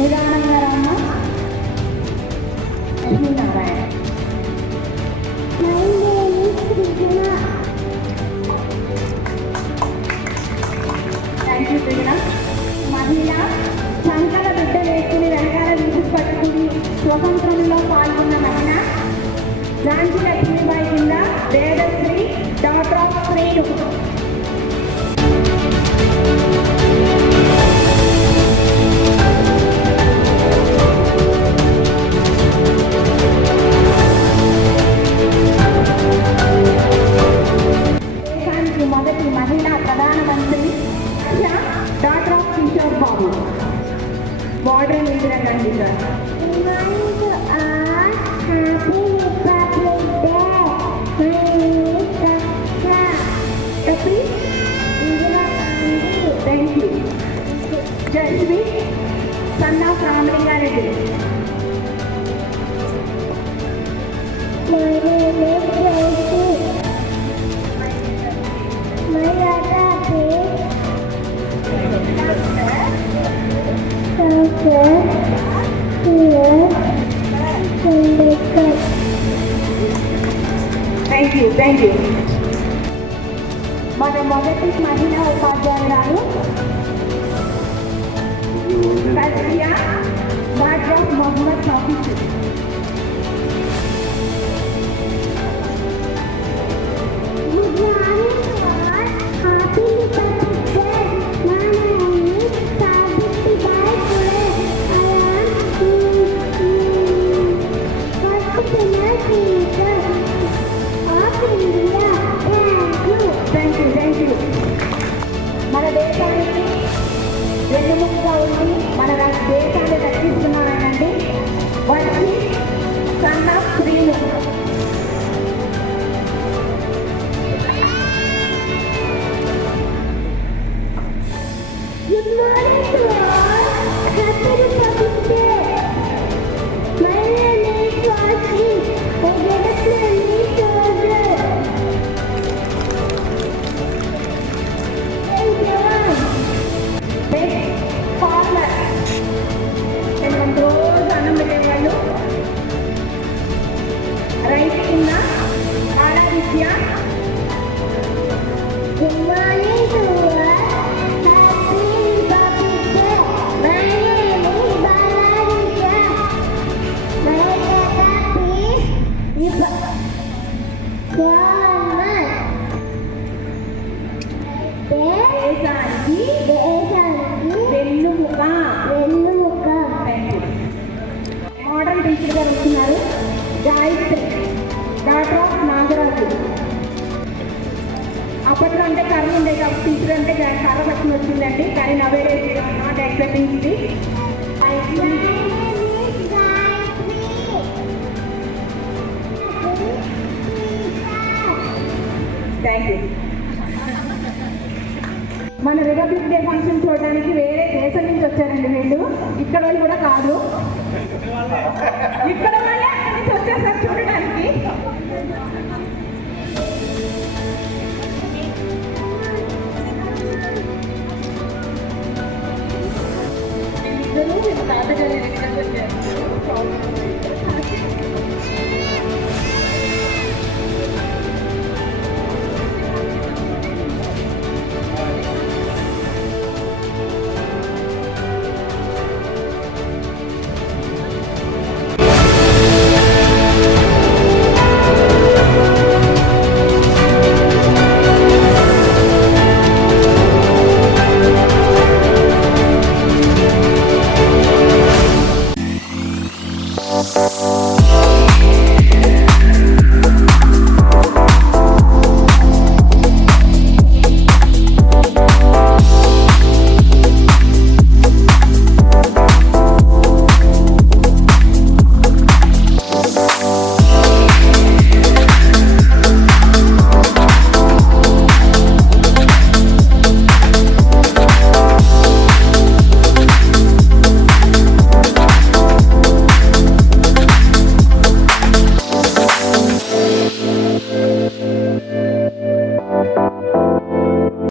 నిదానంగా రమ్మ. Lakshminarayana. Thank you సృజన. మహిళ సంకల బిడ్డ వేసుకుని వెనకాల విద్యుత్ పట్టుకుని స్వతంత్రంలో పాల్గొన్న మహిళ ఝాన్సీ లక్ష్మీబాయి కింద వేదశ్రీ డాక్టర్ ఆఫ్ శ్రేణు. దేశానికి మొదటి మహిళా ప్రధానమంత్రి doctor of Kishore Babu. Modern Indira Gandhi గారు. Thank you. Jasvi son of Ramalinga Reddy. Thank you. Thank you. మన మొదటి మహిళా ఉపాధ్యాయురాలు సజియా డాక్టర్ మొహమ్మద్ షాఫీ. మన దేశానికి వెన్నుముకగా ఉండి మన దేశాన్ని రక్షిస్తున్నానండి వచ్చి సన్న స్త్రీలు. రైతు కింద ఆడా విద్య. దేశానికి వెన్నుముక. మోడల్ టీచర్ గారు వస్తున్నారు. Gayatri doctor of Nagaraju. అప్పట్లో అంటే కర్ర ఉండే కాబట్టి టీచర్ అంటే కర్ర పట్టుకుని వచ్చిందండి, కానీ నవేరే నాట్ ఎక్సెప్టింగ్ ఇది. Thank you. మన రిపబ్లిక్ డే ఫంక్షన్ చూడడానికి వేరే దేశం నుంచి వచ్చారండి వీళ్ళు. ఇక్కడ వాళ్ళు కూడా కాదు, ఇక్కడ వాళ్ళే అక్కడి నుంచి వచ్చేసారు చూడడానికి.